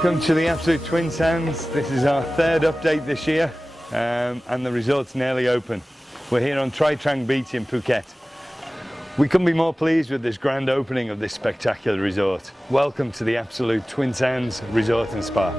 Welcome to the Absolute Twin Sands. This is our third update this year and the resort's nearly open. We're here on Tri Trang Beach in Phuket. We couldn't be more pleased with this grand opening of this spectacular resort. Welcome to the Absolute Twin Sands Resort and Spa.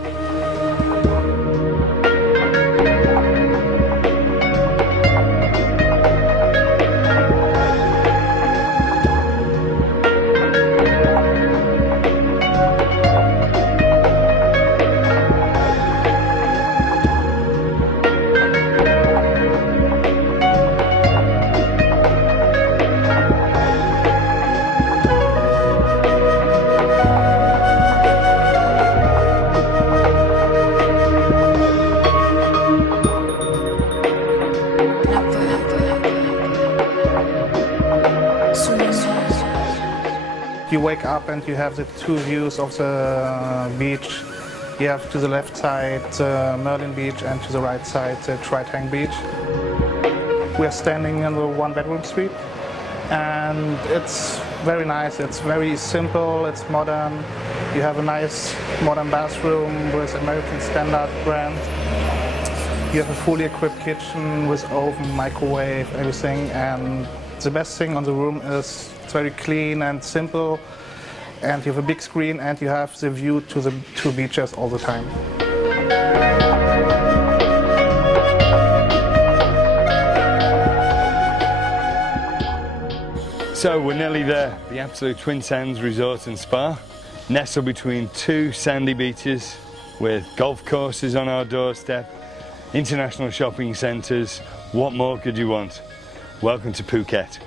You wake up and you have the two views of the beach. You have to the left side Merlin Beach and to the right side Tri Trang Beach. We are standing in the one-bedroom suite and it's very nice. It's very simple, it's modern. You have a nice modern bathroom with American Standard brand. You have a fully equipped kitchen with oven, microwave, everything, and the best thing on the room is it's very clean and simple, and you have a big screen and you have the view to the two beaches all the time. So we're nearly there, the Absolute Twin Sands Resort and Spa, nestled between two sandy beaches with golf courses on our doorstep, international shopping centres. What more could you want? Welcome to Phuket.